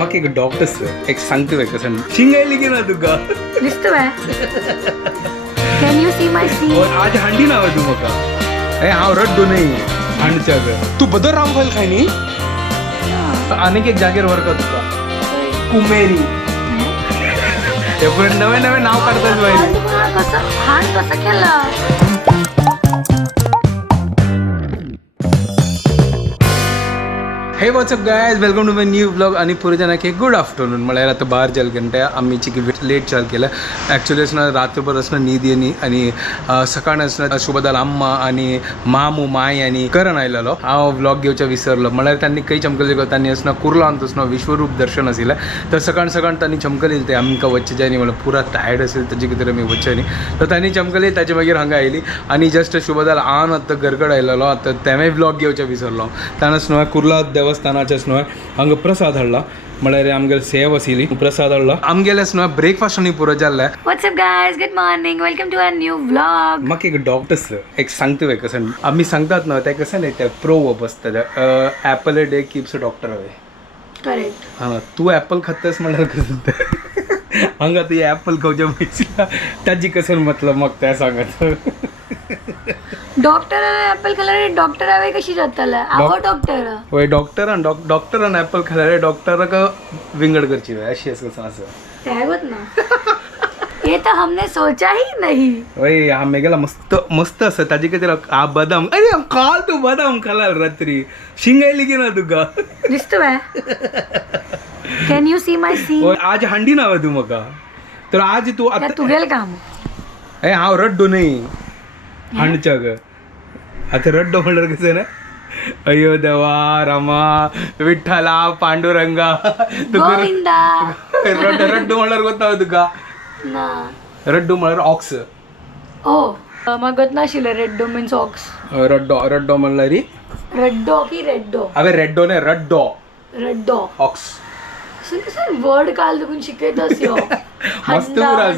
म्हाका एक डॉक्टर एक सांगता बाय कसं शिंगायली की ना तुका दिसतो बाय can you see my sea आज हांडी नाव तू म्हाका ए हांव रड्डू नाही हांडच्या तू बदल रामफल खाय नी अनेक एक जागेर वरका तुका कुमेरी नवे नवे नाव काढतात बाई कसं हाण कसं केलं हे what's up guys welcome to my new blog आणि पुरे जनांक गुड आफ्टरनून म्हळ्यार आतां बार जाल घंटे आमी चिकी लेट चाल केला ॲक्च्युली असना रात्रभर असना न्हीद येनी आणि सकाळ असना शुभदाल अम्मा आणि मामू माय आणि करण आयलेलो हांव व्लॉग घेवचें विसरलो म्हळ्यार तांणी खंय चमकले तांणी असना कुर्ला अंत असना विश्वरूप दर्शन आशिल्लें तर सकाळ सकाळ तांणी चमकलेली ते आमकां वच्चे जाय न्ही म्हळ्यार पुरा टायर्ड असेल ताजे कितें आमी वच्चे न्ही तर तांणी चमकली ताजे मागीर हांगा आयली आणि जस्ट शुभदाल आन आतां गरगड आयलेलो आतां तेवेय व्लॉग घेवचें विसरलो ताणें न्हय कुर्ला देवस्थानाचेच न्हय हांगा प्रसाद हाडला म्हळ्यार आमगेर सेव आशिल्ली प्रसाद हाडला आमगेलेच न्हय ब्रेकफास्ट आनी पुरो जाल्ले what's up guys good morning welcome to a new vlog म्हाका एक डॉक्टर एक सांगता बाय कसं आमी सांगतात न्हय ते कसं न्ही ते प्रोवर्ब आसता Apple a day keeps a doctor away correct हां तू ॲपल खातस म्हळ्यार कसं ते हांगा ती ॲपल खावच्या पयलीं ताजी कसं मतलब म्हाका तें सांगत डॉक्टर ऍपल खाल्यार डॉक्टर हांवे कशी जाताले आवो डॉक्टर होय डॉक्टरान ॲपल खाल्यार डॉक्टराक विंगड करची बाय अशी कसं असं त्यागत ना ये तो हमने सोचा ही नहीं होय हा मेगेला मस्त मस्त असं ताजे खातीर हा बदाम अरे काल तू बदाम खाला रात्री शिंगायली की ना तुका दिसतो बाय can you see my sea होय आज हांडी नाव तू म्हाका तर आज तू आता तुगेल काम ए हांव रड्डू नाही हांडच्या ग आता रड्डो म्हणल्यार कसं ना अयो देवा रामा विठ्ठला पांडुरंगा गोविंदा रड्डू म्हणल्यार कोता तुका ना रड्डू म्हणल्यार ऑक्स ओ मगत नाशिल्ले रेड्डो मीन्स ऑक्स रड्डो म्हणल्यार रेड्डो की रेड्डो अबे रेड्डो ने रड्डो रेड्डो ऑक्स वर्ड काल तुकून शिकयतस यो मस्त पुरा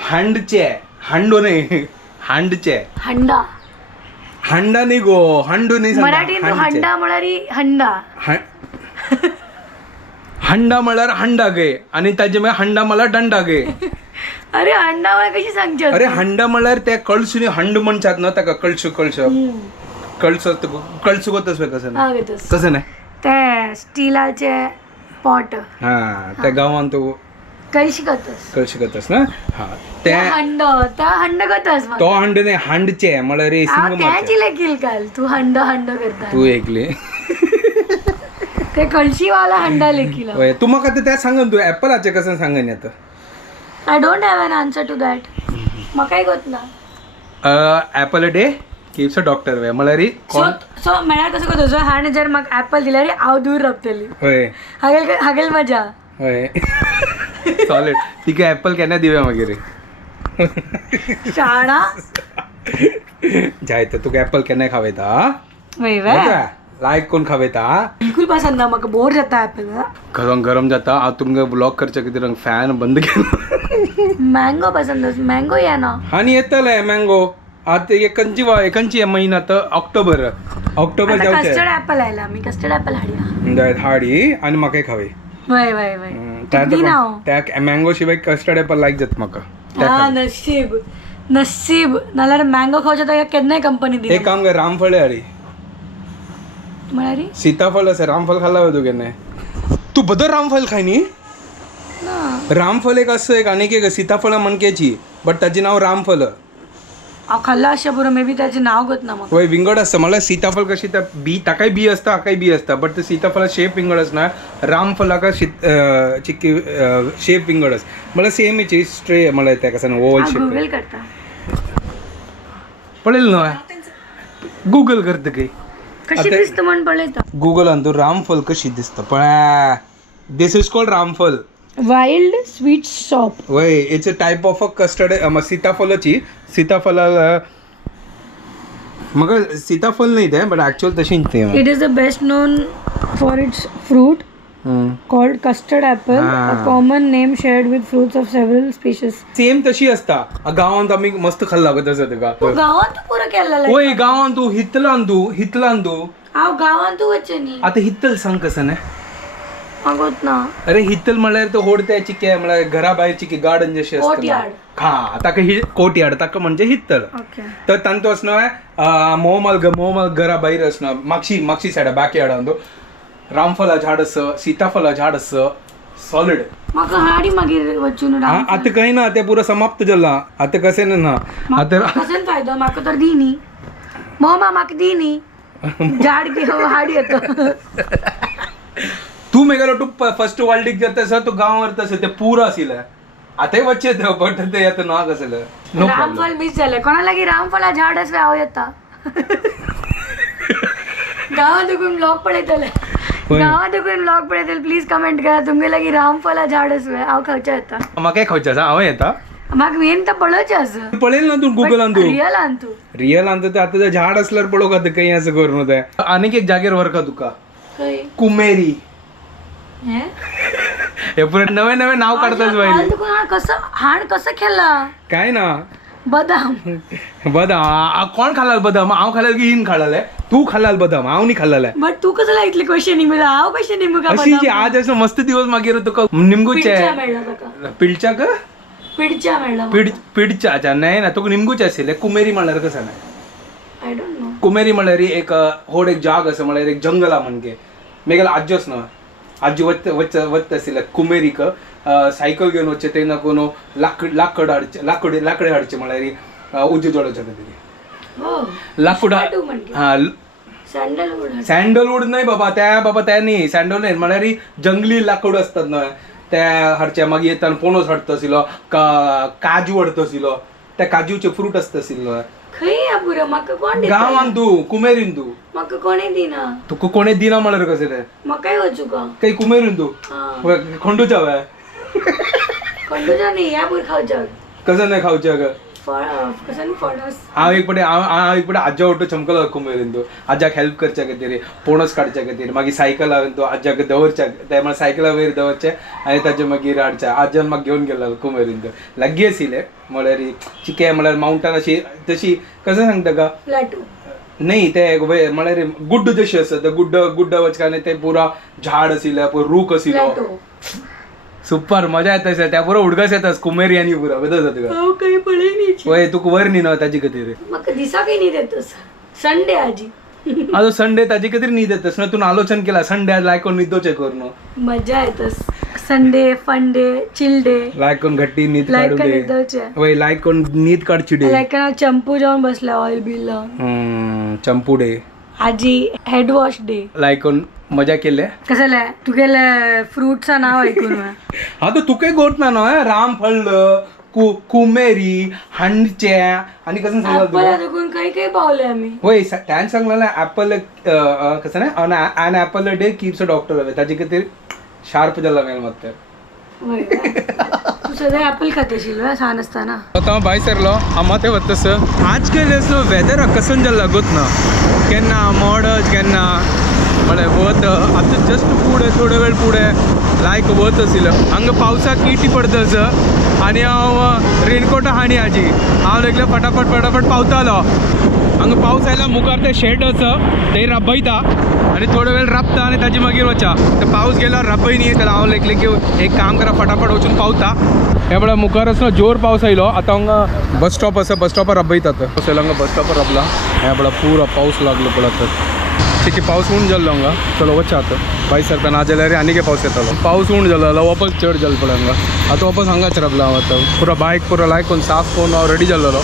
हांडचे हांडो नाही हांडचे हंडा हांडा नाही गो हांडू नाही मराठीत हंडा म्हळ्यार हंडा हंडा म्हळ्यार हंडा गे आणि ताजे मागीर हंडा म्हळ्यार दंडा गे अरे हंडा म्हळ्यार कशी सांगचे अरे हंडा म्हळ्यार ते कळसुनी हंड म्हणतात ना ताका कळसू गोतस कसं नाही ते स्टिलाचे पॉट हा त्या गावात तू कळशी करतस ना हा ते हंड करतस तो हंड नाही हांडचे म्हळ्यार रे सिंग त्याची लेखील काल तू हंड करता तू ऐकले ते कळशीवाला हंडा लेखील तू म्हाका त्या सांगन तू ऍपलाचे कसं सांगन आता I don't have an answer to that म्हाकाय गोत ना apple a day keeps a doctor away म्हळ्यार सो म्हळ्यार कसं करतो हाणे जर म्हाका ऍपल दिल्यार हांव दूर रपतली होय हागेल मजा होय सॉलिड तिका ॲपल केन्ना दिवया मागीर शाळा जाय तर तुका ॲपल केन्ना खावयता वय लायक कोण खावयता बिलकुल पसंद ना म्हाका बोर जाता ऍपल गरम गरम जाता हांव तुमकां ब्लॉक करचे कितें फॅन बंद केलो मँगो पसंद मँगो या ना आनी येतले मँगो आता एकांची महिना तर ऑक्टोबर जावचे कस्टर्ड ऍपल आयला मी कस्टर्ड ऍपल हाडया हाडी आणि म्हाकाय खावय वय वय वय त्या मँगो शिवाय कस्टर्ड ऍपल लायक जाता म्हाका हा नशीब नाल्यार मँगो खावचे तर केन्नाय कंपनी दी एक काम कर रामफळे हाडी म्हळ्यार सीताफळ असे रामफल खाल्ला तू केन्नाय तू बदल रामफल खाय न्ही रामफल एक असं एक आनीक एक सीताफळ मनकेची बट ताचे नाव रामफल हांव खाल्ला अशें पुरो मे बी ताचें नाव गत ना म्हाका होय विंगड आसता म्हळ्यार सीताफळ कशी त्या बी ताकाय बी आसता हाकाय बी आसता बट ते सीताफळा शेप विंगड आसना रामफलाका चिक्की शेप विंगड आसता म्हळ्यार सेम हेची स्ट्रे म्हळ्यार ताका सांग ओवल शेप गुगल करता पळयलें न्हय गुगल करता की कशी दिसता म्हण पळयता गुगलान तू रामफल कशी दिसता पळय this is called ramphal wild sweetsop वय it's a type of a custard sitaphal म्हाका सीताफळ नाही ते बट ॲक्च्युअल तशीच ते it is the best known for its fruit called custard apple, a common name shared with fruits of several species. Same तशी असता गावांत आम्ही मस्त खाल्ला गं तसं तुका गावांत पुरो केलेला होय गावांत तू हितलान तू हांव गावांत वच्चे न्ही आता हितल सांग कसं नाही मागोत ना अरे हित्तल म्हणल्यार तो होडते चिके म्हळ्यार घरा भायर चिके गार्डन जशी असता Courtyard. हा ताका ही कोर्टयार्ड ताका म्हणजे हित्तल ओके तर तांतो असणं मोहमल घरा भायर असणं मागशी सायडा बॅक यार्डान रामफला झाड असं सीताफला झाड असं सॉलिड म्हाका हाडी मागीर वचून आता काही ना ते पुरं समाप्त झाला आता कसे ना आता कसन फायदो म्हाका तर दी न्ही मोमा म्हाका दी न्ही झाड घेऊ हाडी येतो तू मेगलो तू फर्स्ट वर्ल्ड जाता तो गांव तसं ते पुरं आशिल्लें आतांय वच्चे बट ते आता नाग आसलें नो रामफल मिस जालें कोणा लागीं रामफला झाड असले हांव येता गांवांत देखून ब्लॉग पळयतले गांवांत देखून ब्लॉग पळयतले प्लीज कमेंट करा तुमगे लागीं रामफला झाड असले हांव खावचें येता म्हाका खावचें आसा हांव येता म्हाका मेन तर पळोवचें आसा पळयलें ना तू गुगलान तू रियलान तू रियल तर आता ते झाड असल्यार पळोवंक आता काही असं करू ते आनीक एक जागेर व्हरका तुका खंय कुमेरी हें हे पुरे नवे नवे नाव काढताच पाहिजे हाण कसं केला काय ना बदाम बदाम कोण खाल्ला बदाम हांव खाल्ला की इन खाल्ले तू खाल्ला बदाम हांव नी खाल्ले बट तू कसं लायतली कशें निमगा हांव कशें निमगा अशी आज असं मस्त दिवस मागीर तुका निमगूचे मेळ्ळा ताका पिळच्या का पिडच्या मेळ्ळा पिडच्या अच्छा नाही ना तुका निमगूचे आशिल्ले कुमेरी म्हणल्यार कसं नाही आय डोंट नो कुमेरी म्हणल्यार एक व्हड एक जाग आसा म्हणल्यार एक जंगला म्हणजे मेगेला आजी आस न्हू आजी वचत आशिल्ले कुमेरीक सायकल घेवन वचचे तेन्ना कोण लाकड हाडचे म्हळ्यार उज्जो जोडोवचे खातीर लाकूड हा सँडलवूड नाही बाबा त्या न्ही सँडल न्ही म्हळ्यार जंगली लाकूड असतात न्हय त्या हाडचे मागीर येताना पोणोस हाडता आशिल्लो काजू हाडता आशिल्लो त्या काजूचे फ्रूट आसता आशिल्लो खंय या पुरो म्हाका कोण दिता गांवान तू कुमेरीन तू म्हाका कोणें दिना तुका कोणें दिना म्हळ्यार कशें ते म्हाकाय वचू का काही कुमेरीन तू खंडूच्या वय खंडूच्या न्ही या पुर खावच्या कसं नाही खावचे ग कसं न्ही फणस हांव एक पटे आज्या वाटो चमकलो कुमेरीन तू आज्याक हेल्प करच्या खातीर पोणस काडच्या खातीर मागीर सायकल हांवें तू आज्याक दवरच्या ते म्हळ्यार सायकला वयर दवरचे आनी ताचे मागीर हाडचे आज्यान म्हाका घेवन गेलो कुमेरीन तू लागीं आशिल्लें म्हळ्यार चिके म्हळ्यार माउंटन अशी तशी कसं सांगता का प्लॅटू नाही ते म्हळ्यार गुड्ड जशी आसा ते गुड्ड वचकाने ते पुरा झाड आशिल्ले रूख आशिल्लो सुपर मजा येता त्या पुरो उडगस येतास कुमेरी आनी पुरो बदल जाता हांव काही पळय वय तुका वर न्ही न्हय ताजे खातीर म्हाका दिसाकय न्ही देतस संडे आजी आजो संडे ताजे खातीर न्ही देतस ना तूं आलोचन केला संडे आज लायक कोण न्हिदोचे कर न्हू मजा येतस Sunday fun day chill day like कोण घट्टी न्हीद लायक काडू दे न्हिदोचे वय लायक कोण न्हीद काडची डे लायक चंपू जावन बसले ऑयल बिल लावन चंपू डे आजी हेड वॉश डे लायक कोण मजा केले कसले तुगेले फ्रुट्सा नाव ऐकून हा तर तुके गोट ना न्हय रामफळ कुमेरी हांडचे आणि कसं सांगला देखून काही काही पावले आम्ही वय त्यान सांगलें ऍपल कसं नाही an apple a day keeps a doctor away ताजे खातीर शार्प जाला मेल मत तू सगळे ऍपल खातेशील सान असताना आता भाई सरलो आम्हा ते वतस आज के वेदर कसं जाला गोत ना केन्ना मोडच केन्ना म्हळ्यार वत आतां जस्ट पुढे थोडे वेळ पुढे लायक वत आशिल्लो हांगा पावसाक किटी पडतस आनी हांव रेनकोट हाणी आजी हांव लागले फटाफट पावतालो हांगा पावस आयला मुखार ते शेड आसा थंय राबयता आनी थोडे वेळ राबता आनी ताजे मागीर वचा ते पावस गेल्यार राबय न्ही जाल्यार हांव लागले की एक काम करा फटाफट वचून पावता हे म्हळ्यार मुखार असो जोर पावस आयलो आतां हांगा बस स्टॉप आसा बस स्टॉपार राबयतात पावस आयलो हांगा बस स्टॉपार राबला हे म्हळ्यार पुरो पावस लागलो पळत ठीक पावस उण जाल्लो हांगा चलो वचा आतां भाई सरता ना जाल्यार आनीक पावस येतालो पावस उण जालो जाल्यार वापस चड जालो पळय हांगा आतां वापस हांगाच राबला हांव आतां पुरो बायक पुरो लायक करून साफ करून हांव रेडी जाल्लो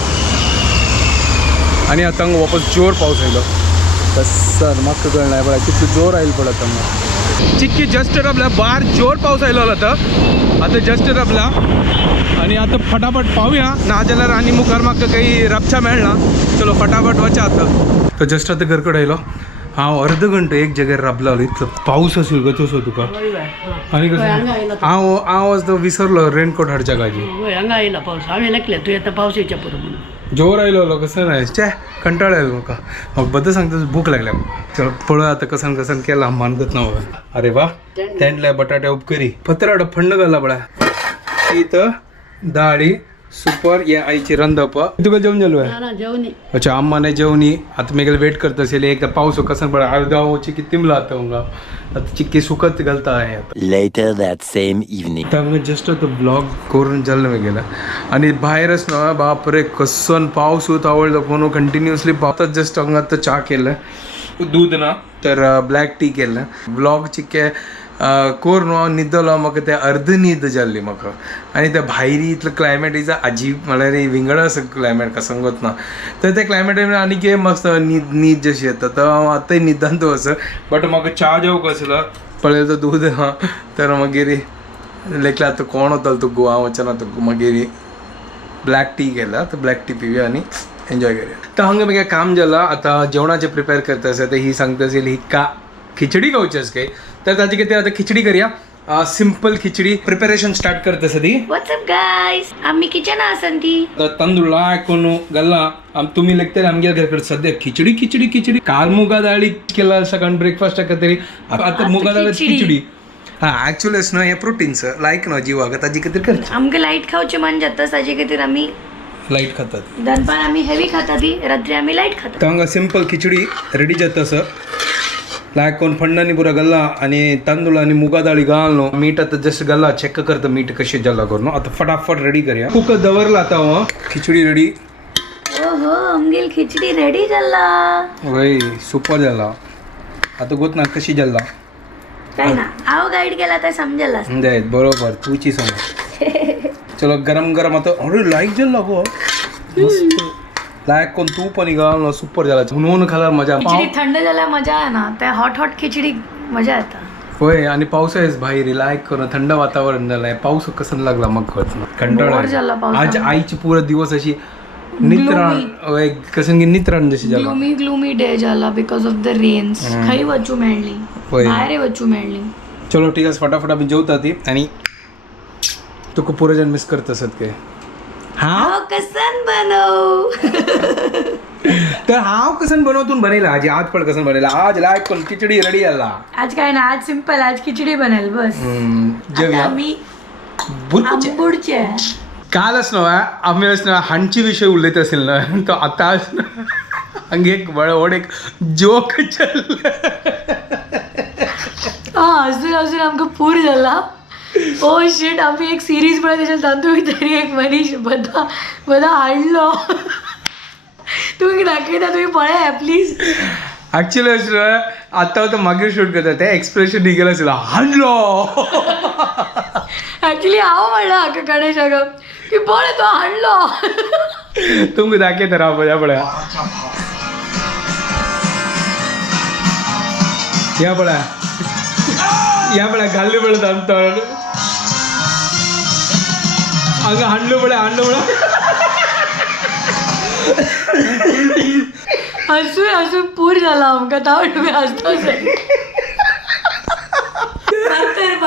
आनी आतां हांगा वापस जोर पावस आयलो सर म्हाका कळना पळय कितलो जोर आयलो पळय हांगा चिक्की जस्ट रबला बार जोर पावस आयलो आतां जस्ट रबला आनी आतां फटाफट पावया ना जाल्यार आनी मुखार म्हाका काही रबचा मेळना चलो फटाफट वचा आतां तो जस्ट आतां घरा कडेन आयलो हांव अर्द घंटो एक जाग्यार राबलो इतलो पावस आशिल्लो गो तसो तुका आनी कसो हांव आज तो विसरलो रेनकोट हाडच्या गाजी हांगा आयला पावस हांवें लेखलें तूं येता पावस येवच्या पुरो म्हणून जोर आयलो कसं नाही चे कंटाळ आयलो म्हाका बद्दल सांगता भूक लागल्या चलो पळय आतां कसन केला मानगत ना अरे वा तेंडले बटाटे उपकरी पत्राड फंड घाला पळय शीत दाळी सुपर या आईची रंधप तुका जेवण झालो आहे ना ना जेवणी अच्छा अम्मा नाही जेवणी आता मी वेट करत असेल एकदा पाऊस कसं पडा अर्धा चिक्की तिमला आता मग आता चिक्की सुकत घालता आहे आता Later that same evening. त्यामुळे जस्ट आता ब्लॉग करून चाललं मी गेला आणि बाहेरच ना बापरे कसं पाऊस होत आवडलं कोण कंटिन्युअसली पावतात जस्ट अंगात चहा केलं दूध ना तर ब्लॅक टी केलं ब्लॉग चिक्के कोर नो निदलो म्हाका ते अर्ध न्हीद जाल्ली म्हाका आनी त्या भायरी इतलो क्लायमेट इज अजीब म्हळ्यार विंगड आसा क्लायमेट का सांगत ना तर त्या क्लायमेटान आनीक मस्त न्हीद जशी येता तर आतांय न्हिदांत असं बट म्हाका च्या जेवक आसलो पळयलें तो दूध हा तर मागीर लेकला आतां कोण वतालो तो गोवा वचना तो मागीर ब्लॅक टी केला तर ब्लॅक टी पिवया आनी एन्जॉय करूया तर हांगा म्हाका काम जालां आतां जेवणाचें प्रिपेर करता आसा तर ही सांगता आसली ही खिचडी गावचीच काय तर ताजे खातीर आता खिचडी करूया सिंपल खिचडी प्रिपरेशन स्टार्ट करता आसा ती व्हॉट्सअप गायस आम्ही किचन आसन ती तांदूळ लायकून घाला तुम्ही लेखते आमच्या घराकडे सध्या खिचडी खिचडी खिचडी काल मुगा डाळी केला सकाळ ब्रेकफास्ट तरी आता मुगा डाळीची खिचडी हा ऍक्च्युअली न्हू हे प्रोटीन्स लायक न्हू जिवाक ताजे खातीर करता आमकां लाईट खावचे मन जाता ताजे खातीर आमी लायट खातात दनपार आमी हेवी खाता ती रात्री आमी लाईट खाता तर हांगा सिंपल खिचडी रेडी जाता आसा लायक कोण फंडानी पुरा घाला आणि तांदूळ आणि मुगा डाळी घालनो मीठ आता जस्ट घाला चेक करता मीठ कशें जाला करून आता फटाफट रेडी करूया कुकर दवरला आता हांव खिचडी रेडी ओहो आमगेल खिचडी रेडी जाला वय सुपर जाला आता गोत ना कशी जाला काय ना हांव गाईड केला तर समजला दे बरोबर तुची समज चलो गरम गरम आता अरे लायक जाला गो मस्त लायक कोण तूप आणि घालनो सुपर जाला म्हणून खाल्यार मजा खिचडी थंड झाल्या मजा आहे ना त्या हॉट हॉट खिचडी मजा येता होय आणि पावसाळ्याच भायर लायक करून थंड वातावरण झालंय पाऊस कसं लागला मग कळत बोर झाला कंटाळा पावसामुळे. आज आईची पुरा दिवस अशी नित्राण कसं की नित्राण जशी झाला ग्लूमी डे जाला बिकॉज ऑफ द रेन्स खंय वचू मेळ्ळी होय. भायर वचू मेळ्ळी चलो ठीक आहे फटाफट आम्ही जेवता ती आणि तुका पुरा जण मिस करत असत काय हांव कसन बनव तर हांव कसन बनवतून बनेला आज पण कसन बनेला आज लायक कोण खिचडी रेडी आला आज काय ना आज सिंपल आज खिचडी बनेल बस जेवया आम्ही बुरकुचे आंबुडचे कालच न्हू आम्ही हांची विषय उलयत असेल ना तो आता हांगे एक व्हड एक जोक चल्ला हसून हसून आमकां पूर जाला ओ शिट आम्ही एक सिरीज पळय त्याच्यात तातूंत तरी एक मनीस बदा हाडलो तुम्ही दाखयता तुम्ही पळया प्लीज ऍक्च्युअली आता तो मागीर शूट करता ते एक्सप्रेशन निघेल असेल हाडलो ऍक्च्युली हांव म्हणला हाका गणेशाक की पळय तो हाडलो तुमकां दाखयता राव पळया पळया या पळया या पळया घाल्ले पळय अंतर हांगा हाडलो पळय हसून हसून पूर जाला आमकां ताव तुमी हसता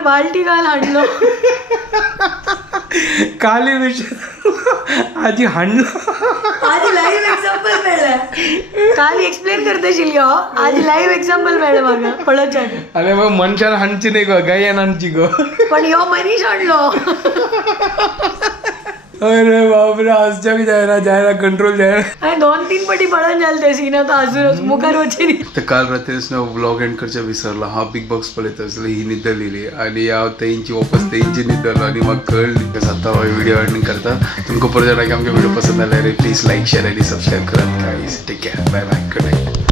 बाल्टी घाल हाडलो काली विषय आजी हाडलो आज लाईव्ह एक्झाम्पल मेळ्ळें काल एक्सप्लेन करता आशिल्ली आज लाईव्ह एक्झाम्पल मेळ्ळें म्हाका पळोवच्याक अरे मग मनशान हाणची नाही गो गायन हाणची गो पण ह्यो मनीस हाडलो अरे बापरे हसच्याक जायना कंट्रोल जायना आणि 2-3 पटी पळून जाल ते सीन आता अजून मुखार वचचे न्ही तर काल रात्रीच ना व्लॉग एंड करच्या विसरला हा बिग बॉक्स पळयत आसलो ही निदलेली आणि हांव तेंची वापस तेंची निदलो आणि म्हाका कळली की आता व्हिडिओ एडिंग करता तुमकां परत जाणां की आमचे व्हिडिओ पसंद आल्यार प्लीज लाईक शेअर आणि सबस्क्राईब करात guys take care bye bye good night